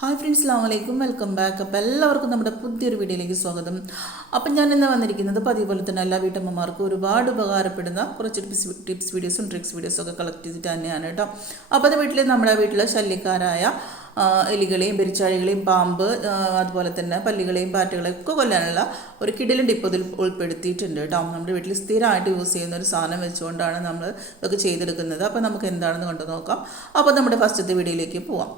Hi friends അസ്ലാം വലൈക്കും welcome back അപ്പോൾ എല്ലാവർക്കും നമ്മുടെ പുതിയൊരു വീഡിയോയിലേക്ക് സ്വാഗതം. അപ്പം ഞാൻ ഇന്ന് വന്നിരിക്കുന്നത് പതിവ് പോലെ തന്നെ എല്ലാ വീട്ടമ്മമാർക്കും ഒരുപാട് ഉപകാരപ്പെടുന്ന കുറച്ച് ടിപ്സ് ടിപ്സ് വീഡിയോസും ട്രിക്സ് വീഡിയോസും ഒക്കെ കളക്ട് ചെയ്തിട്ട് തന്നെയാണ് കേട്ടോ. അപ്പോൾ അത് വീട്ടിൽ നമ്മുടെ വീട്ടിലെ ശല്യക്കാരായ എലികളെയും പെരിച്ചാഴികളെയും പാമ്പ് അതുപോലെ തന്നെ പല്ലികളെയും പാറ്റുകളെയും ഒക്കെ കൊല്ലാനുള്ള ഒരു കിടിലും ടിപ്പ് ഇതിൽ ഉൾപ്പെടുത്തിയിട്ടുണ്ട് കേട്ടോ. നമ്മുടെ വീട്ടിൽ സ്ഥിരമായിട്ട് യൂസ് ചെയ്യുന്ന ഒരു സാധനം വെച്ചുകൊണ്ടാണ് നമ്മൾ ഇതൊക്കെ ചെയ്തെടുക്കുന്നത്. അപ്പോൾ നമുക്ക് എന്താണെന്ന് കണ്ടു നോക്കാം. അപ്പോൾ നമ്മുടെ ഫസ്റ്റത്തെ വീഡിയോയിലേക്ക് പോവാം.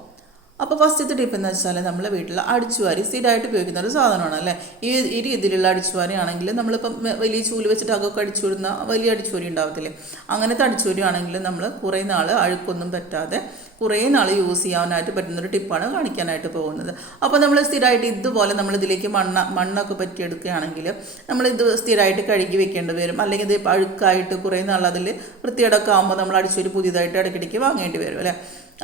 അപ്പോൾ ഫസ്റ്റത്തെ ടിപ്പ് എന്ന് വെച്ചാൽ നമ്മളെ വീട്ടിൽ അടിച്ചുവാരി സ്ഥിരമായിട്ട് ഉപയോഗിക്കുന്ന ഒരു സാധനമാണ് അല്ലേ? ഈ ഈ രീതിയിലുള്ള അടിച്ചുവാരി ആണെങ്കിൽ നമ്മളിപ്പം വലിയ ചൂൽ വെച്ചിട്ട് അകൊക്കെ അടിച്ചു വിടുന്ന വലിയ അടിച്ചുവരി ഉണ്ടാവത്തില്ലേ? അങ്ങനത്തെ അടിച്ചുവരി ആണെങ്കിൽ നമ്മൾ കുറേ നാൾ അഴുക്കൊന്നും പറ്റാതെ കുറേ നാൾ യൂസ് ചെയ്യാനായിട്ട് പറ്റുന്നൊരു ടിപ്പാണ് കാണിക്കാനായിട്ട് പോകുന്നത്. അപ്പോൾ നമ്മൾ സ്ഥിരമായിട്ട് ഇതുപോലെ നമ്മൾ ഇതിലേക്ക് മണ്ണ മണ്ണൊക്കെ പറ്റിയെടുക്കുകയാണെങ്കിൽ നമ്മൾ ഇത് സ്ഥിരമായിട്ട് കഴുകി വെക്കേണ്ടി വരും. അല്ലെങ്കിൽ ഇത് അഴുക്കായിട്ട് കുറേ നാൾ അതിൽ വൃത്തിയേടൊക്കെ ആകുമ്പോൾ നമ്മൾ അടിച്ചൊരു പുതിയതായിട്ട് ഇടയ്ക്കിടയ്ക്ക് വാങ്ങേണ്ടി വരും അല്ലേ?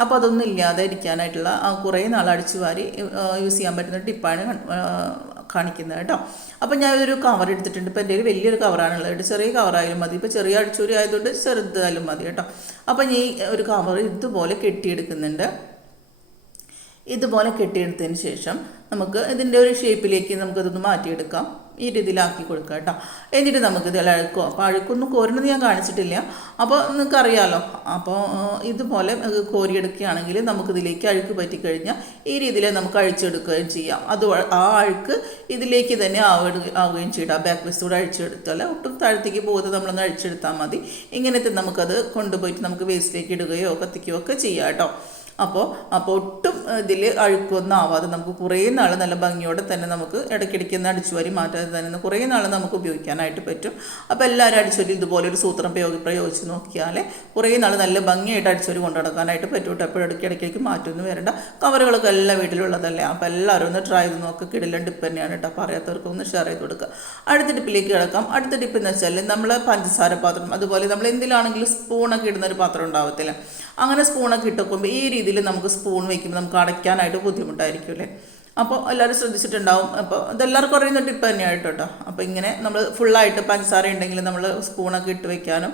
അപ്പോൾ അതൊന്നും ഇല്ലാതെ ഇരിക്കാനായിട്ടുള്ള കുറേ നാൾ അടിച്ചു വാരി യൂസ് ചെയ്യാൻ പറ്റുന്ന ടിപ്പാണ് കാണിക്കുന്നത് കേട്ടോ. അപ്പോൾ ഞാൻ ഒരു കവർ എടുത്തിട്ടുണ്ട്. ഇപ്പോൾ എന്റെ ഒരു വലിയൊരു കവറാണുള്ളത് കേട്ടോ ചെറിയ കവറായാലും മതി. ഇപ്പോൾ ചെറിയ അടിച്ചൂരി ആയതുകൊണ്ട് ചെറുതായാലും മതി കേട്ടോ. അപ്പോൾ ഞാൻ ഒരു കവർ ഇതുപോലെ കെട്ടിയെടുക്കുന്നുണ്ട്. ഇതുപോലെ കെട്ടിയെടുത്തതിന് ശേഷം നമുക്ക് ഇതിന്റെ ഒരു ഷേപ്പിലേക്ക് നമുക്കതൊന്ന് മാറ്റിയെടുക്കാം. ഈ രീതിയിലാക്കി കൊടുക്കുക കേട്ടോ. എന്നിട്ട് നമുക്കിത് അഴുക്കോ അപ്പോൾ അഴുക്കൊന്നും കോരുന്നത് ഞാൻ കാണിച്ചിട്ടില്ല. അപ്പോൾ നിങ്ങൾക്കറിയാമല്ലോ അപ്പോൾ ഇതുപോലെ കോരിയെടുക്കുകയാണെങ്കിൽ നമുക്കിതിലേക്ക് അഴുക്ക് പറ്റിക്കഴിഞ്ഞാൽ ഈ രീതിയിൽ നമുക്ക് അഴിച്ചെടുക്കുകയും ചെയ്യാം. അത് ആ അഴുക്ക് ഇതിലേക്ക് തന്നെ ആവുക ആവുകയും ചെയ്യും ആ ബാക്ക് വശത്തൂടെ അഴിച്ചെടുത്താൽ ഒട്ടും താഴത്തേക്ക് പോകുന്നത് നമ്മളൊന്ന് അഴിച്ചെടുത്താൽ മതി. ഇങ്ങനത്തെ നമുക്കത് കൊണ്ടുപോയിട്ട് നമുക്ക് വേസ്റ്റിലേക്ക് ഇടുകയോ കത്തിക്കുകയോ ഒക്കെ ചെയ്യാം കേട്ടോ. അപ്പോൾ അപ്പോൾ ഒട്ടും ഇതിൽ അഴുക്കൊന്നും ആവാതെ നമുക്ക് കുറേ നാൾ നല്ല ഭംഗിയോടെ തന്നെ നമുക്ക് ഇടയ്ക്കിടയ്ക്ക് ഒന്ന് അടിച്ചുവരി മാറ്റാതെ തന്നെ കുറേ നാൾ നമുക്ക് ഉപയോഗിക്കാനായിട്ട് പറ്റും. അപ്പോൾ എല്ലാവരും അടിച്ചുവരി ഇതുപോലെ ഒരു സൂത്രം പ്രയോഗി പ്രയോഗിച്ച് നോക്കിയാൽ കുറേ നാൾ നല്ല ഭംഗിയായിട്ട് അടിച്ചുവരി കൊണ്ടു നടക്കാനായിട്ട് പറ്റും കേട്ടോ അപ്പോൾ ഇടയ്ക്കിടയ്ക്ക് മാറ്റമൊന്നും വരണ്ട. കവറുകളൊക്കെ എല്ലാ വീട്ടിലുള്ളതല്ലേ? അപ്പോൾ എല്ലാവരും ഒന്ന് ട്രൈ ചെയ്ത് നോക്കുക കിടിലൻ ടിപ്പ് തന്നെയാണ് കേട്ടോ. അപ്പോൾ അറിയാത്തവർക്ക് ഒന്ന് ഷെയർ ചെയ്ത് കൊടുക്കുക. അടുത്ത ടിപ്പിലേക്ക് കിടക്കാം. അടുത്ത ടിപ്പ് എന്ന് വെച്ചാൽ നമ്മൾ പഞ്ചസാര പാത്രം അതുപോലെ നമ്മൾ എന്തിലാണെങ്കിലും സ്പൂണൊക്കെ ഇടുന്ന ഒരു പാത്രം ഉണ്ടാവത്തില്ല? അങ്ങനെ സ്പൂണൊക്കെ ഇട്ടുക്കുമ്പോൾ ഈ രീതിയിൽ നമുക്ക് സ്പൂൺ വയ്ക്കുമ്പോൾ നമുക്ക് അടയ്ക്കാനായിട്ട് ബുദ്ധിമുട്ടായിരിക്കും അല്ലേ? അപ്പോൾ എല്ലാവരും ശ്രദ്ധിച്ചിട്ടുണ്ടാവും. അപ്പോൾ ഇതെല്ലാവർക്കും അറിയുന്ന ടിപ്പ് തന്നെയാണ് കേട്ടോ. അപ്പോൾ ഇങ്ങനെ നമ്മൾ ഫുള്ളായിട്ട് പഞ്ചസാര ഉണ്ടെങ്കിൽ നമ്മൾ സ്പൂണൊക്കെ ഇട്ട് വെക്കാനും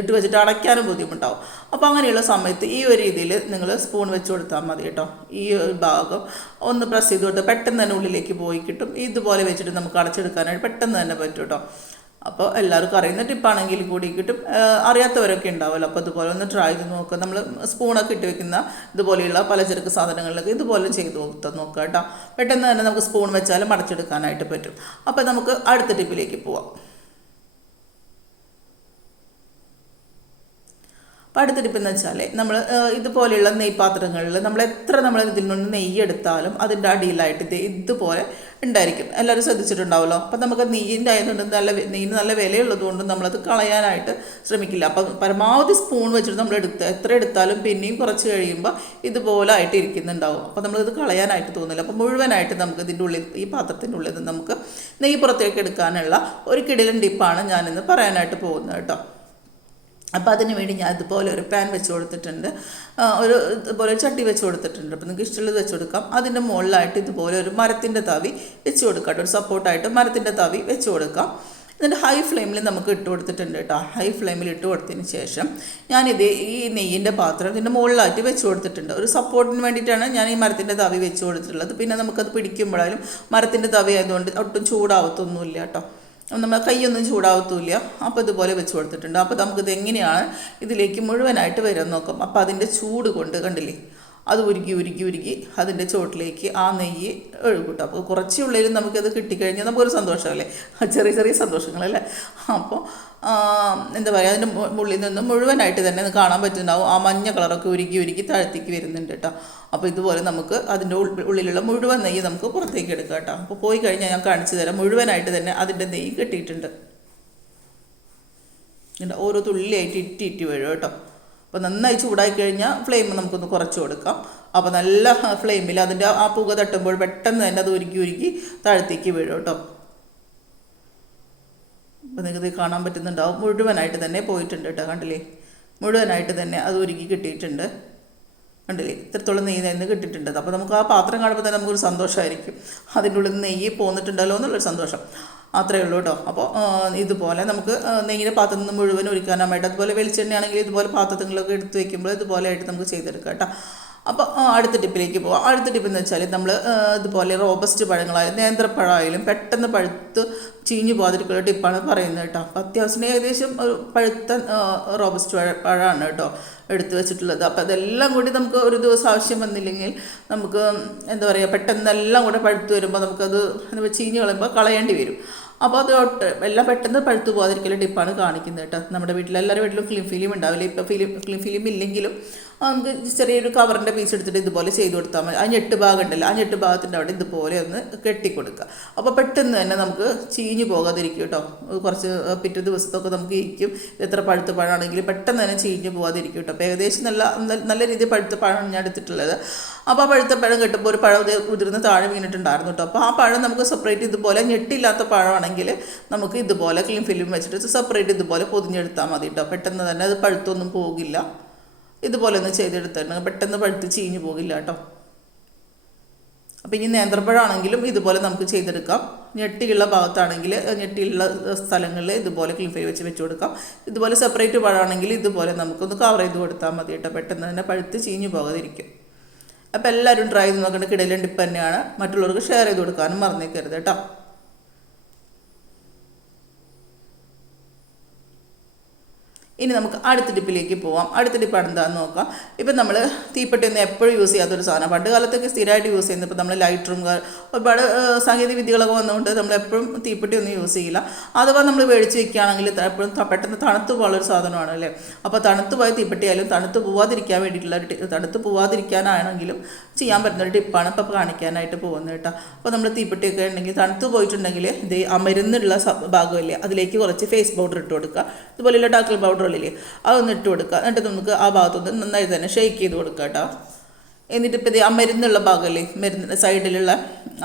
ഇട്ട് വെച്ചിട്ട് അടയ്ക്കാനും ബുദ്ധിമുട്ടാവും. അപ്പോൾ അങ്ങനെയുള്ള സമയത്ത് ഈ ഒരു രീതിയിൽ നിങ്ങൾ സ്പൂൺ വെച്ച് കൊടുത്താൽ മതി കേട്ടോ. ഈ ഒരു ഭാഗം ഒന്ന് പ്രസ് ചെയ്ത് കൊടുത്താൽ പെട്ടെന്ന് തന്നെ ഉള്ളിലേക്ക് പോയി കിട്ടും. ഇതുപോലെ വെച്ചിട്ട് നമുക്ക് അടച്ചെടുക്കാനായിട്ട് പെട്ടെന്ന് തന്നെ പറ്റും കേട്ടോ. അപ്പോൾ എല്ലാവർക്കും അറിയുന്ന ടിപ്പാണെങ്കിൽ കൂടി കിട്ടും. അറിയാത്തവരൊക്കെ ഉണ്ടാവുമല്ലോ. അപ്പോൾ ഇതുപോലെ ഒന്ന് ട്രൈ ചെയ്ത് നോക്കുക നമ്മൾ സ്പൂണൊക്കെ ഇട്ട് വെക്കുന്ന ഇതുപോലെയുള്ള പലചരക്ക് സാധനങ്ങളിലൊക്കെ ഇതുപോലെ ചെയ്ത് നോക്കുക നോക്കുക കേട്ടോ. പെട്ടെന്ന് തന്നെ നമുക്ക് സ്പൂൺ വെച്ചാലും അടച്ചെടുക്കാനായിട്ട് പറ്റും. അപ്പോൾ നമുക്ക് അടുത്ത ടിപ്പിലേക്ക് പോവാം. അടുത്തിരിപ്പെന്ന് വെച്ചാൽ നമ്മൾ ഇതുപോലെയുള്ള നെയ്പാത്രങ്ങളിൽ നമ്മൾ എത്ര നമ്മൾ ഇതിൽ നിന്ന് നെയ്യ് എടുത്താലും അതിന്റെ അടിയിലായിട്ട് ഇത് ഇതുപോലെ ഉണ്ടായിരിക്കും. എല്ലാവരും ശ്രദ്ധിച്ചിട്ടുണ്ടാവുമല്ലോ. അപ്പം നമുക്ക് നെയ്യിന്റെ ആയതുകൊണ്ട് നല്ല നെയ്യിന് നല്ല വിലയുള്ളതുകൊണ്ട് നമ്മളത് കളയാനായിട്ട് ശ്രമിക്കില്ല. അപ്പം പരമാവധി സ്പൂൺ വെച്ചിട്ട് നമ്മൾ എടുത്ത് എത്ര എടുത്താലും പിന്നെയും കുറച്ച് കഴിയുമ്പോൾ ഇതുപോലെ ആയിട്ട് ഇരിക്കുന്നുണ്ടാവും. അപ്പം നമ്മളിത് കളയാനായിട്ട് തോന്നില്ല അപ്പം മുഴുവനായിട്ട് നമുക്ക് ഇതിന്റെ ഉള്ളിൽ ഈ പാത്രത്തിന്റെ ഉള്ളിൽ നിന്ന് നമുക്ക് നെയ്യ് പുറത്തേക്ക് എടുക്കാനുള്ള ഒരു കിടിലൻ ടിപ്പാണ് ഞാനിന്ന് പറയാനായിട്ട് പോകുന്നത് കേട്ടോ. അപ്പോൾ അതിന് വേണ്ടി ഞാൻ ഇതുപോലെ ഒരു പാൻ വെച്ച് കൊടുത്തിട്ടുണ്ട്. ഒരു ഇതുപോലെ ചട്ടി വെച്ച് കൊടുത്തിട്ടുണ്ട്. അപ്പോൾ നിങ്ങൾക്ക് ഇഷ്ടമുള്ളത് വെച്ച് കൊടുക്കാം. അതിന്റെ മുകളിലായിട്ട് ഇതുപോലെ ഒരു മരത്തിന്റെ തവി വെച്ച് കൊടുക്കാം ഒരു സപ്പോർട്ടായിട്ട് മരത്തിന്റെ തവി വെച്ച് കൊടുക്കാം. എന്നിട്ട് ഹൈ ഫ്ലെയിമിൽ നമുക്ക് ഇട്ട് കൊടുത്തിട്ടുണ്ട് കേട്ടോ. ഹൈ ഫ്ലെയിമിൽ ഇട്ട് കൊടുത്തതിന് ശേഷം ഞാനിത് ഈ നെയ്യിന്റെ പാത്രം ഇതിന്റെ മുകളിലായിട്ട് വെച്ച് കൊടുത്തിട്ടുണ്ട്. ഒരു സപ്പോർട്ടിന് വേണ്ടിയിട്ടാണ് ഞാൻ ഈ മരത്തിന്റെ തവി വെച്ച് കൊടുത്തിട്ടുള്ളത്. പിന്നെ നമുക്കത് പിടിക്കുമ്പോഴായാലും മരത്തിന്റെ തവി ആയതുകൊണ്ട് ഒട്ടും ചൂടാവത്തൊന്നുമില്ല കേട്ടോ. നമ്മുടെ കൈയൊന്നും ചൂടാവത്തുമില്ല അപ്പോൾ ഇതുപോലെ വെച്ച് കൊടുത്തിട്ടുണ്ട്. അപ്പോൾ നമുക്കിത് എങ്ങനെയാണ് ഇതിലേക്ക് മുഴുവനായിട്ട് വരാൻ നോക്കാം. അപ്പോൾ അതിന്റെ ചൂട് കൊണ്ട് കണ്ടില്ലേ? അത് ഉരുക്കി ഉരുക്കി ഉരുക്കി അതിന്റെ ചോട്ടിലേക്ക് ആ നെയ്യ് ഒഴുകൂട്ടും അപ്പോൾ കുറച്ച് ഉള്ളിലും നമുക്കത് കിട്ടിക്കഴിഞ്ഞാൽ നമുക്കൊരു സന്തോഷമല്ലേ? ചെറിയ ചെറിയ സന്തോഷങ്ങളല്ലേ? അപ്പോൾ എന്താ പറയുക അതിന്റെ മുള്ളിൽ നിന്ന് മുഴുവനായിട്ട് തന്നെ കാണാൻ പറ്റുന്നുണ്ടാവും. ആ മഞ്ഞ കളറൊക്കെ ഉരുക്കി ഉരുക്കി താഴത്തേക്ക് വരുന്നുണ്ട് കേട്ടോ. അപ്പോൾ ഇതുപോലെ നമുക്ക് അതിന്റെ ഉള്ളിലുള്ള മുഴുവൻ നെയ്യ് നമുക്ക് പുറത്തേക്ക് എടുക്കാം കേട്ടോ. അപ്പോൾ പോയി കഴിഞ്ഞാൽ ഞാൻ കാണിച്ചു തരാം. മുഴുവനായിട്ട് തന്നെ അതിന്റെ നെയ്യ് കിട്ടിയിട്ടുണ്ട്. ഓരോ തുള്ളിയായിട്ട് ഇറ്റി ഇറ്റി വീഴും കേട്ടോ. അപ്പോൾ നന്നായി ചൂടായി കഴിഞ്ഞാൽ ഫ്ലെയിം നമുക്കൊന്ന് കുറച്ച് കൊടുക്കാം. അപ്പോൾ നല്ല ഫ്ലെയിമിൽ അതിന്റെ ആ പുക തട്ടുമ്പോൾ പെട്ടെന്ന് തന്നെ അത് ഉരുക്കി ഉരുക്കി താഴത്തേക്ക് വീഴും കേട്ടോ. അപ്പോൾ നിങ്ങൾക്ക് കാണാൻ പറ്റുന്നുണ്ടാവും. മുഴുവനായിട്ട് തന്നെ പോയിട്ടുണ്ട് കേട്ടോ കണ്ടില്ലേ? മുഴുവനായിട്ട് തന്നെ അത് ഒരുക്കി കിട്ടിയിട്ടുണ്ട്. കണ്ടില്ലേ? ഇത്രത്തോളം നെയ്യ് നിന്ന് കിട്ടിയിട്ടുണ്ട്. അപ്പോൾ നമുക്ക് ആ പാത്രം കാണുമ്പോൾ തന്നെ നമുക്കൊരു സന്തോഷമായിരിക്കും. അതിന്റെ ഉള്ളിൽ നെയ്യ് പോന്നിട്ടുണ്ടല്ലോ എന്നുള്ളൊരു സന്തോഷം. അത്രയേ ഉള്ളൂ കേട്ടോ. അപ്പോൾ ഇതുപോലെ നമുക്ക് നെയ്യിന്റെ പാത്രത്തിൽ നിന്ന് മുഴുവൻ ഒഴിക്കാനായിട്ട് അതുപോലെ വെളിച്ചെണ്ണയാണെങ്കിൽ ഇതുപോലെ പാത്രത്തിലൊക്കെ എടുത്ത് വെക്കുമ്പോൾ ഇതുപോലെ ആയിട്ട് നമുക്ക് ചെയ്തെടുക്കാം കേട്ടോ. അപ്പോൾ അടുത്ത ടിപ്പിലേക്ക് പോവാം. അടുത്ത ടിപ്പ് എന്ന് വെച്ചാൽ നമ്മൾ ഇതുപോലെ റോബസ്റ്റ് പഴങ്ങളായാലും നേന്ത്രപ്പഴമായാലും പെട്ടെന്ന് പഴുത്ത് ചീഞ്ഞു പോകാതിരിക്കുന്ന ടിപ്പാണ് പറയുന്നത് കേട്ടോ. അപ്പോൾ അത്യാവശ്യം ഏകദേശം ഒരു പഴുത്ത റോബസ്റ്റ് പഴ പഴമാണ് കേട്ടോ എടുത്തു വെച്ചിട്ടുള്ളത്. അപ്പോൾ അതെല്ലാം കൂടി നമുക്ക് ഒരു ദിവസം ആവശ്യം വന്നില്ലെങ്കിൽ നമുക്ക് എന്താ പറയുക പെട്ടെന്ന് എല്ലാം കൂടെ പഴുത്ത് വരുമ്പോൾ നമുക്കത് ചീഞ്ഞ് കളയുമ്പോൾ കളയേണ്ടി വരും. അപ്പോൾ അത് എല്ലാം പെട്ടെന്ന് പഴുത്തു പോകാതിരിക്കലും ടിപ്പാണ് കാണിക്കുന്നത് കേട്ടോ. നമ്മുടെ വീട്ടിലെല്ലാവരുടെ വീട്ടിലും ഫിലിം ഫിലിം ഉണ്ടാവില്ല? ഇപ്പോൾ ഫിലിം ഫിലിം ഇല്ലെങ്കിലും നമുക്ക് ചെറിയൊരു കവറിന്റെ പീസ് എടുത്തിട്ട് ഇതുപോലെ ചെയ്ത് കൊടുത്താൽ മതി. ആ ഞെട്ട് ഭാഗം ഉണ്ടല്ലോ ആ ഞെട്ട് ഭാഗത്തിന്റെ അവിടെ ഇതുപോലെ ഒന്ന് കെട്ടിക്കൊടുക്കുക. അപ്പോൾ പെട്ടെന്ന് തന്നെ നമുക്ക് ചീഞ്ഞു പോകാതിരിക്കും കേട്ടോ. കുറച്ച് പിറ്റേ ദിവസത്തൊക്കെ നമുക്ക് ഇരിക്കും. എത്ര പഴുത്ത പഴമാണെങ്കിലും പെട്ടെന്ന് തന്നെ ചീഞ്ഞു പോകാതിരിക്കും കേട്ടോ. അപ്പോൾ ഏകദേശം നല്ല നല്ല- രീതിയിൽ പഴുത്ത പഴമാണ് ഞാൻ എടുത്തിട്ടുള്ളത്. അപ്പോൾ ആ പഴുത്ത പഴം കിട്ടുമ്പോൾ ഒരു പഴം ഉതിർന്ന് താഴെ വീണിട്ടുണ്ടായിരുന്നു കേട്ടോ. അപ്പോൾ ആ പഴം നമുക്ക് സെപ്പറേറ്റ് ഇതുപോലെ ഞെട്ടില്ലാത്ത പഴമാണെങ്കിൽ നമുക്ക് ഇതുപോലെ ക്ലീൻ ഫിലിം വെച്ചിട്ട് സെപ്പറേറ്റ് ഇതുപോലെ പൊതിഞ്ഞെടുത്താൽ മതി കേട്ടോ. പെട്ടെന്ന് തന്നെ അത് പഴുത്തൊന്നും പോകില്ല. ഇതുപോലെ ഒന്ന് ചെയ്തെടുത്തിട്ടുണ്ടെങ്കിൽ പെട്ടെന്ന് പഴുത്ത് ചീഞ്ഞു പോകില്ല കേട്ടോ. അപ്പോൾ ഇനി നേന്ത്രപ്പഴമാണെങ്കിലും ഇതുപോലെ നമുക്ക് ചെയ്തെടുക്കാം. ഞെട്ടിയുള്ള ഭാഗത്താണെങ്കിൽ ഞെട്ടിയുള്ള സ്ഥലങ്ങളിൽ ഇതുപോലെ ക്ലീൻ ഫൈ വെച്ച് വെച്ച് കൊടുക്കാം. ഇതുപോലെ സെപ്പറേറ്റ് പഴമാണെങ്കിൽ ഇതുപോലെ നമുക്കൊന്ന് കവർ ചെയ്ത് കൊടുത്താൽ മതി കേട്ടോ. പെട്ടെന്ന് തന്നെ പഴുത്ത് ചീഞ്ഞു പോകാതിരിക്കും അപ്പോൾ എല്ലാവരും ട്രൈ ചെയ്ത് നോക്കേണ്ട. കിടയിലുണ്ട് ഇപ്പം തന്നെയാണ്. മറ്റുള്ളവർക്ക് ഷെയർ ചെയ്ത് കൊടുക്കാനും മറന്നേക്കരുത് കേട്ടോ. ഇനി നമുക്ക് അടുത്ത ടിപ്പിലേക്ക് പോവാം. അടുത്ത ടിപ്പ് എന്താണെന്ന് നോക്കാം. ഇപ്പം നമ്മൾ തീപ്പെട്ടി ഒന്നും എപ്പോഴും യൂസ് ചെയ്യാത്തൊരു സാധനം. പണ്ട് കാലത്തൊക്കെ സ്ഥിരമായിട്ട് യൂസ് ചെയ്യുന്നത് ഇപ്പോൾ നമ്മൾ ലൈറ്റ് റൂം ഒരുപാട് സാങ്കേതിക വിദ്യകളൊക്കെ വന്നുകൊണ്ട് നമ്മൾ എപ്പോഴും തീപ്പെട്ടി ഒന്നും യൂസ് ചെയ്യില്ല. അഥവാ നമ്മൾ മേടിച്ച് വെക്കുകയാണെങ്കിൽ എപ്പോഴും പെട്ടെന്ന് തണുത്ത് പോകുന്ന ഒരു സാധനമാണ് അല്ലേ? അപ്പോൾ തണുത്ത് പോയ തീപ്പെട്ടിയായാലും തണുത്ത് പോവാതിരിക്കാൻ വേണ്ടിയിട്ടുള്ള ഒരു തണുത്ത് പോവാതിരിക്കാനാണെങ്കിലും ചെയ്യാൻ പറ്റുന്ന ഒരു ടിപ്പാണ് ഇപ്പോൾ കാണിക്കാനായിട്ട് പോകുന്നത് കേട്ടോ. അപ്പോൾ നമ്മൾ തീപ്പെട്ടിയൊക്കെ ഉണ്ടെങ്കിൽ തണുത്ത് പോയിട്ടുണ്ടെങ്കിൽ ഇത് അമരുന്നുള്ള ഭാഗമല്ലേ അതിലേക്ക് കുറച്ച് ഫേസ് പൗഡർ ഇട്ട് കൊടുക്കുക. ഇതുപോലെയുള്ള ടാക്കിൾ പൗഡർ ഇല്ലേ അതൊന്ന് ഇട്ട് കൊടുക്കുക. എന്നിട്ട് നമുക്ക് ആ ഭാഗത്തൊന്ന് നന്നായി തന്നെ ഷെയ്ക്ക് ചെയ്ത് കൊടുക്കുക കേട്ടോ. എന്നിട്ട് ഇപ്പോൾ ഇത് ആ മരുന്നുള്ള ഭാഗമല്ലേ മരുന്ന് സൈഡിലുള്ള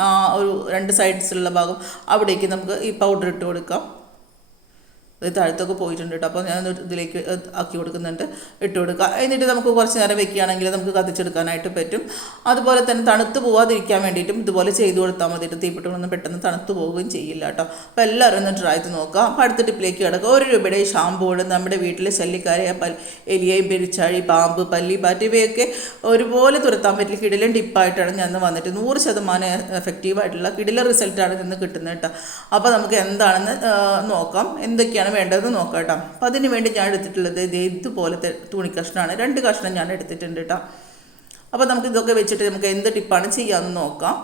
ആ ഒരു രണ്ട് സൈഡ്സിലുള്ള ഭാഗം അവിടേക്ക് നമുക്ക് ഈ പൗഡർ ഇട്ട് കൊടുക്കാം. താഴത്തൊക്കെ പോയിട്ടുണ്ട് കേട്ടോ അപ്പോൾ ഞാൻ ഇതിലേക്ക് ആക്കി കൊടുക്കുന്നുണ്ട്. ഇട്ട് കൊടുക്കുക. എന്നിട്ട് നമുക്ക് കുറച്ച് നേരം വെക്കുകയാണെങ്കിൽ നമുക്ക് കത്തിച്ചെടുക്കാനായിട്ട് പറ്റും. അതുപോലെ തന്നെ തണുത്ത് പോവാതിരിക്കാൻ വേണ്ടിയിട്ടും ഇതുപോലെ ചെയ്തു കൊടുത്താൽ മതിയിട്ട് തീപ്പെട്ടുകളൊന്നും പെട്ടെന്ന് തണുത്ത് പോവുകയും ചെയ്യില്ല കേട്ടോ അപ്പോൾ എല്ലാവരും ഒന്ന് ട്രൈ ചെയ്ത് നോക്കുക. അപ്പോൾ അടുത്ത ടിപ്പിലേക്ക് കിടക്കുക. ഒരു രൂപയുടെ ഷാമ്പൂട് നമ്മുടെ വീട്ടിലെ ശല്യക്കാരെ പൽ എലിയയും പെരിച്ചാഴി പാമ്പ് പല്ലി പാറ്റ് ഇവയൊക്കെ ഒരുപോലെ തുരത്താൻ പറ്റില്ല. കിടിലൻ ടിപ്പായിട്ടാണ് ഞാൻ വന്നിട്ട് നൂറ് ശതമാനം എഫക്റ്റീവായിട്ടുള്ള കിടില റിസൾട്ടാണ് ഇന്ന് കിട്ടുന്നത് കേട്ടോ അപ്പോൾ നമുക്ക് എന്താണെന്ന് നോക്കാം. എന്തൊക്കെയാണ് വേണ്ടതെന്ന് നോക്കാം കേട്ടോ അപ്പോൾ അതിന് വേണ്ടി ഞാൻ എടുത്തിട്ടുള്ളത് ഇതേ ഇതുപോലത്തെ തുണി കഷ്ണമാണ് രണ്ട് കഷ്ണം ഞാൻ എടുത്തിട്ടുണ്ട് കേട്ടോ അപ്പോൾ നമുക്ക് ഇതൊക്കെ വെച്ചിട്ട് നമുക്ക് എന്ത് ടിപ്പാണ് ചെയ്യാമെന്ന് നോക്കാം.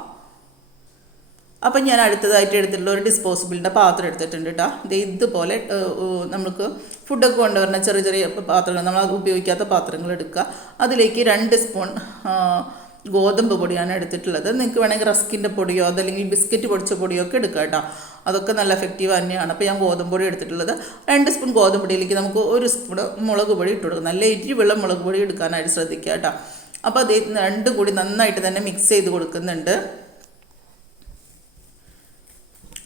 അപ്പം ഞാൻ അടുത്തതായിട്ട് എടുത്തിട്ടുള്ള ഒരു ഡിസ്പോസിബിളിന്റെ പാത്രം എടുത്തിട്ടുണ്ട് കേട്ടോ ഇത് ഇതുപോലെ നമുക്ക് ഫുഡൊക്കെ കൊണ്ടുവരുന്ന ചെറിയ ചെറിയ പാത്രങ്ങൾ നമ്മൾ ഉപയോഗിക്കാത്ത പാത്രങ്ങൾ എടുക്കുക. അതിലേക്ക് രണ്ട് സ്പൂൺ ഗോതമ്പ് പൊടിയാണ് എടുത്തിട്ടുള്ളത്. നിങ്ങൾക്ക് വേണമെങ്കിൽ റസ്കിന്റെ പൊടിയോ അതല്ലെങ്കിൽ ബിസ്ക്കറ്റ് പൊടിച്ച പൊടിയോ ഒക്കെ എടുക്കാം കേട്ടോ. അതൊക്കെ നല്ല എഫക്റ്റീവ് തന്നെയാണ്. അപ്പോൾ ഞാൻ ഗോതമ്പ് പൊടി എടുത്തിട്ടുള്ളത്. രണ്ട് സ്പൂൺ ഗോതമ്പ് പൊടിയിലേക്ക് നമുക്ക് ഒരു സ്പൂൺ മുളക് പൊടി ഇട്ട് കൊടുക്കാം. നല്ല എരിവുള്ള മുളക് പൊടി എടുക്കാനായിട്ട് ശ്രദ്ധിക്കുക കേട്ടോ. അപ്പോൾ അത് രണ്ടും കൂടി നന്നായിട്ട് തന്നെ മിക്സ് ചെയ്ത് കൊടുക്കുന്നുണ്ട്.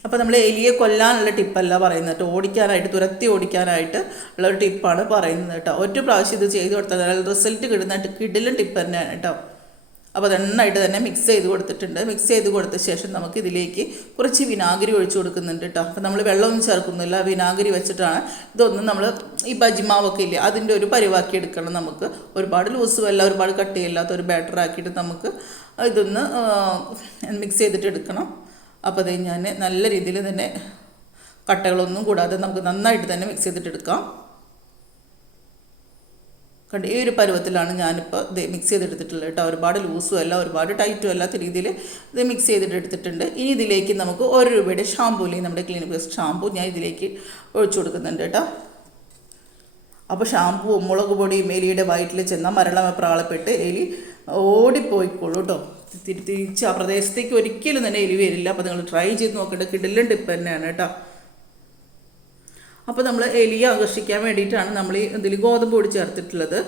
അപ്പോൾ നമ്മൾ എലിയെ കൊല്ലാനുള്ള ടിപ്പല്ല പറയുന്നത് കേട്ടോ. ഓടിക്കാനായിട്ട് തുരത്തി ഓടിക്കാനായിട്ട് ഉള്ള ഒരു ടിപ്പാണ് പറയുന്നത് കേട്ടോ. ഒറ്റ പ്രാവശ്യം ഇത് ചെയ്ത് കൊടുത്താൽ റിസൾട്ട് കിട്ടുന്ന കിടിലും ടിപ്പ് തന്നെയാണ് കേട്ടോ. അപ്പോൾ നന്നായിട്ട് തന്നെ മിക്സ് ചെയ്ത് കൊടുത്തിട്ടുണ്ട്. മിക്സ് ചെയ്ത് കൊടുത്ത ശേഷം നമുക്ക് ഇതിലേക്ക് കുറച്ച് വിനാഗിരി ഒഴിച്ചു കൊടുക്കുന്നുണ്ട് കേട്ടോ അപ്പോൾ നമ്മൾ വെള്ളമൊന്നും ചേർക്കുന്നില്ല. വിനാഗിരി വെച്ചിട്ടാണ് ഇതൊന്നും നമ്മൾ ഈ ബജിമാവൊക്കെ ഇല്ല അതിന്റെ ഒരു പരിവാക്കി എടുക്കണം നമുക്ക്. ഒരുപാട് ലൂസുമല്ല ഒരുപാട് കട്ടിയില്ലാത്ത ഒരു ബാറ്റർ ആക്കിയിട്ട് നമുക്ക് ഇതൊന്ന് മിക്സ് ചെയ്തിട്ട് എടുക്കണം. അപ്പോൾ അത് ഞാൻ നല്ല രീതിയിൽ തന്നെ കട്ടകളൊന്നും കൂടാതെ നമുക്ക് നന്നായിട്ട് തന്നെ മിക്സ് ചെയ്തിട്ട് എടുക്കാം. കണ്ട് ഈ ഒരു പരുവത്തിലാണ് ഞാനിപ്പോൾ ഇത് മിക്സ് ചെയ്തെടുത്തിട്ടുള്ളത് കേട്ടോ. ഒരുപാട് ലൂസും അല്ല ഒരുപാട് ടൈറ്റും അല്ലാത്ത രീതിയിൽ ഇത് മിക്സ് ചെയ്തിട്ട് എടുത്തിട്ടുണ്ട് ഇനി ഇതിലേക്ക് നമുക്ക് ഒരു രൂപയുടെ ഷാമ്പൂലേ നമ്മുടെ ക്ലിനിക് പ്ലസ് ഷാമ്പൂ ഞാൻ ഇതിലേക്ക് ഒഴിച്ചു കൊടുക്കുന്നുണ്ട് കേട്ടോ. അപ്പോൾ ഷാമ്പുവും മുളക് പൊടിയും എലിയുടെ വയറ്റിൽ ചെന്നാൽ മരണം പ്രാളപ്പെട്ട് എലി ഓടിപ്പോയിക്കോളൂ കേട്ടോ. തിരി തിരിച്ച് ആ പ്രദേശത്തേക്ക് ഒരിക്കലും തന്നെ എലി വരില്ല. അപ്പോൾ നിങ്ങൾ ട്രൈ ചെയ്ത് നോക്കേണ്ട. കിടലും ടിപ്പ് തന്നെയാണ് കേട്ടോ. അപ്പോൾ നമ്മൾ എലിയെ ആകർഷിക്കാൻ വേണ്ടിയിട്ടാണ് നമ്മൾ ഈ ഇതിൽ ഗോതമ്പ് പൊടി ചേർത്തിട്ടുള്ളത്.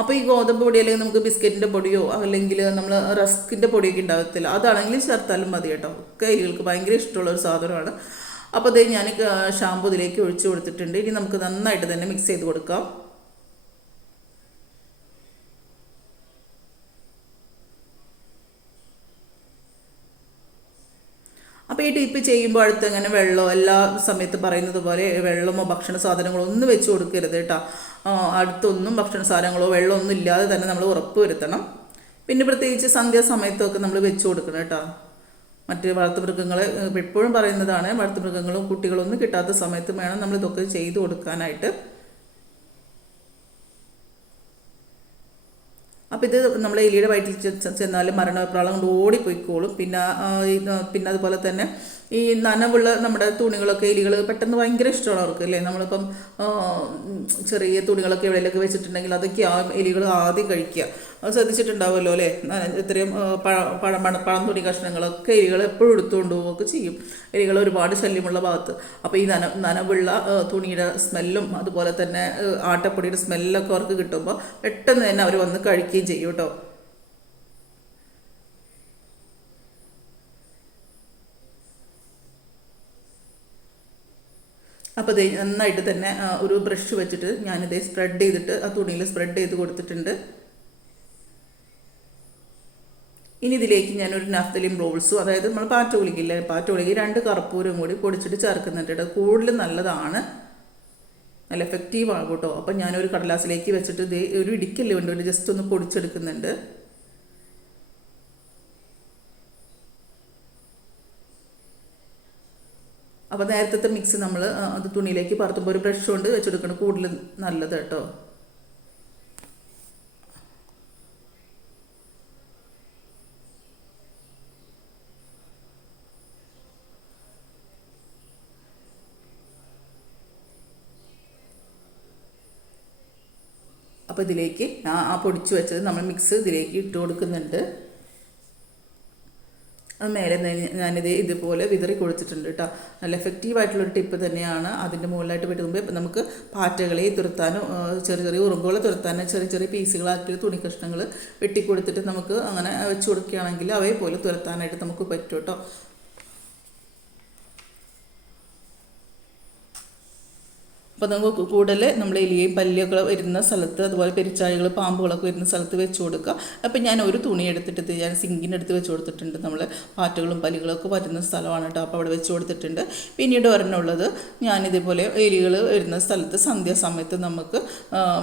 അപ്പോൾ ഈ ഗോതമ്പ് പൊടി അല്ലെങ്കിൽ നമുക്ക് ബിസ്ക്കറ്റിന്റെ പൊടിയോ അല്ലെങ്കിൽ നമ്മൾ റസ്കിന്റെ പൊടിയൊക്കെ ഉണ്ടാകത്തില്ല അതാണെങ്കിൽ ചേർത്താലും മതി കേട്ടോ. ഒക്കെ എലികൾക്ക് ഭയങ്കര ഇഷ്ടമുള്ള ഒരു സാധനമാണ്. അപ്പോൾ അതേ ഞാൻ ഷാമ്പൂ ഇതിലേക്ക് ഒഴിച്ചു കൊടുത്തിട്ടുണ്ട്. ഇനി നമുക്ക് നന്നായിട്ട് തന്നെ മിക്സ് ചെയ്ത് കൊടുക്കാം. അപ്പോൾ ഈ ടിപ്പ് ചെയ്യുമ്പോൾ അടുത്ത് വെള്ളം എല്ലാ സമയത്ത് പറയുന്നത് പോലെ വെള്ളമോ ഭക്ഷണ സാധനങ്ങളോ ഒന്നും വെച്ച് കൊടുക്കരുത് കേട്ടോ അടുത്തൊന്നും ഭക്ഷണ സാധനങ്ങളോ വെള്ളമൊന്നും ഇല്ലാതെ തന്നെ നമ്മൾ ഉറപ്പ് വരുത്തണം. പിന്നെ പ്രത്യേകിച്ച് സന്ധ്യാസമയത്തൊക്കെ നമ്മൾ വെച്ച് കൊടുക്കണം കേട്ടോ മറ്റ് വളർത്തുമൃഗങ്ങളെ എപ്പോഴും പറയുന്നതാണ് വളർത്തുമൃഗങ്ങളും കുട്ടികളൊന്നും കിട്ടാത്ത സമയത്ത് വേണം നമ്മൾ ഇതൊക്കെ ചെയ്തു കൊടുക്കാനായിട്ട്. അപ്പോൾ ഇത് നമ്മൾ എലിയുടെ വയറ്റിൽ ചെന്നാലും മരണപ്രാളം കൊണ്ട് ഓടിപ്പോയിക്കോളും. പിന്നെ പിന്നെ അതുപോലെ തന്നെ ഈ നനവുള്ള നമ്മുടെ തുണികളൊക്കെ എലികൾ പെട്ടെന്ന് ഭയങ്കര ഇഷ്ടമാണ് അവർക്ക് അല്ലേ? നമ്മളിപ്പം ചെറിയ തുണികളൊക്കെ എവിടെയൊക്കെ വെച്ചിട്ടുണ്ടെങ്കിൽ അതൊക്കെ ആ എലികൾ ആദ്യം കഴിക്കുക. ശ്രദ്ധിച്ചിട്ടുണ്ടാവുമല്ലോ അല്ലേ? ഇത്രയും പഴ പഴം തുണി കഷ്ണങ്ങളൊക്കെ എലികൾ എപ്പോഴും എടുത്തുകൊണ്ട് പോവുകയൊക്കെ ചെയ്യും. എലികൾ ഒരുപാട് ശല്യമുള്ള ഭാഗത്ത്. അപ്പോൾ ഈ നന നനവുള്ള തുണിയുടെ സ്മെല്ലും അതുപോലെ തന്നെ ആട്ടപ്പൊടിയുടെ സ്മെല്ലൊക്കെ അവർക്ക് കിട്ടുമ്പോൾ പെട്ടെന്ന് തന്നെ അവർ വന്ന് കഴിക്കുകയും ചെയ്യും കേട്ടോ. അപ്പോൾ ഇത് നന്നായിട്ട് തന്നെ ഒരു ബ്രഷ് വെച്ചിട്ട് ഞാനിത് സ്പ്രെഡ് ചെയ്തിട്ട് ആ തുണിയിൽ സ്പ്രെഡ് ചെയ്ത് കൊടുത്തിട്ടുണ്ട്. ഇനി ഇതിലേക്ക് ഞാനൊരു നഫ്തലിൻ റോൾസും അതായത് നമ്മൾ പാറ്റ ഗുളികയില്ലേ പാറ്റ ഗുളിക രണ്ട് കർപ്പൂരം കൂടി പൊടിച്ചിട്ട് ചേർക്കുന്നുണ്ട് കൂടുതലും നല്ലതാണ്. നല്ല എഫക്റ്റീവ് ആകും കേട്ടോ. അപ്പം ഞാനൊരു കടലാസിലേക്ക് വെച്ചിട്ട് ഇത് ഒരു ഇടിക്കല്ലേ ഉണ്ട് ഒരു ജസ്റ്റ് ഒന്ന് പൊടിച്ചെടുക്കുന്നുണ്ട്. അപ്പോൾ നേരത്തെ മിക്സ് നമ്മൾ അത് തുണിയിലേക്ക് പറത്തുമ്പോൾ ഒരു ബ്രഷ് കൊണ്ട് വെച്ചെടുക്കണം കൂടുതൽ നല്ലത് കേട്ടോ. അപ്പോൾ ഇതിലേക്ക് ആ പൊടിച്ച് വെച്ചത് നമ്മൾ മിക്സ് ഇതിലേക്ക് ഇട്ട് കൊടുക്കുന്നുണ്ട്. അത് മേലെ ഞാനിത് ഇതുപോലെ വിതറി കൊടുത്തിട്ടുണ്ട് കേട്ടോ. നല്ല എഫക്റ്റീവ് ആയിട്ടുള്ളൊരു ടിപ്പ് തന്നെയാണ്. അതിന്റെ മുകളിലായിട്ട് വിടുമ്പോൾ നമുക്ക് പാറ്റകളെ തുരത്താനോ ചെറിയ ചെറിയ ഉറുമ്പുകളെ തുരത്താനോ ചെറിയ ചെറിയ പീസുകളാക്കി തുണി കഷ്ണങ്ങൾ വെട്ടിക്കൊടുത്തിട്ട് നമുക്ക് അങ്ങനെ വെച്ച് കൊടുക്കുകയാണെങ്കിൽ അവയെ പോലെ തുരത്താനായിട്ട് നമുക്ക് പറ്റും കേട്ടോ. അപ്പോൾ നമുക്ക് കൂടുതൽ നമ്മൾ എലിയും പല്ലിയൊക്കെ വരുന്ന സ്ഥലത്ത് അതുപോലെ പെരിച്ചാഴികൾ പാമ്പുകളൊക്കെ വരുന്ന സ്ഥലത്ത് വെച്ച് കൊടുക്കുക. അപ്പം ഞാൻ ഒരു തുണി എടുത്തിട്ട് ഞാൻ സിങ്കിന്റെ അടുത്ത് വെച്ച് കൊടുത്തിട്ടുണ്ട് നമ്മൾ പാറ്റുകളും പല്ലികളൊക്കെ വരുന്ന സ്ഥലമാണ് കേട്ടോ. അപ്പോൾ അവിടെ വെച്ച് കൊടുത്തിട്ടുണ്ട്. പിന്നീട് ഒരെണ്ണമുള്ളത് ഞാനിതേപോലെ എലികൾ വരുന്ന സ്ഥലത്ത് സന്ധ്യാസമയത്ത് നമുക്ക്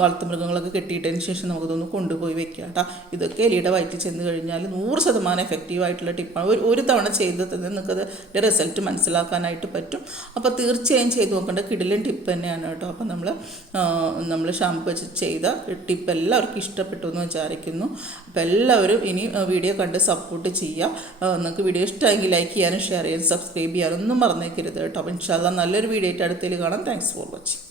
വളർത്തുമൃഗങ്ങളൊക്കെ കെട്ടിയിട്ടതിന് ശേഷം നമുക്കതൊന്ന് കൊണ്ടുപോയി വെക്കുക കേട്ടോ. ഇതൊക്കെ എലിയുടെ വയറ്റിൽ ചെന്ന് കഴിഞ്ഞാൽ നൂറ് ശതമാനം എഫക്റ്റീവ് ആയിട്ടുള്ള ടിപ്പാണ് ഒരു ഒരു തവണ ചെയ്ത് തന്നെ നിങ്ങൾക്കത് റിസൾട്ട് മനസ്സിലാക്കാനായിട്ട് പറ്റും. അപ്പോൾ തീർച്ചയായും ചെയ്ത് നോക്കേണ്ട കിടിലൻ ടിപ്പ് തന്നെയാണ് കേട്ടോ. അപ്പോൾ നമ്മൾ നമ്മൾ ഷാമ്പു വെച്ച് ചെയ്ത ടിപ്പ് എല്ലാവർക്കും ഇഷ്ടപ്പെട്ടു എന്ന് വിചാരിക്കുന്നു. അപ്പോൾ എല്ലാവരും ഇനി വീഡിയോ കണ്ട് സപ്പോർട്ട് ചെയ്യുക. നിങ്ങൾക്ക് വീഡിയോ ഇഷ്ടമെങ്കിൽ ലൈക്ക് ചെയ്യാനും ഷെയർ ചെയ്യാനും സബ്സ്ക്രൈബ് ചെയ്യാനും ഒന്നും മറന്നേക്കരുത് കേട്ടോ. അപ്പോൾ ഇൻഷാല്ല നല്ലൊരു വീഡിയോ ആയിട്ട് അടുത്തേൽ കാണാം. Thanks for watching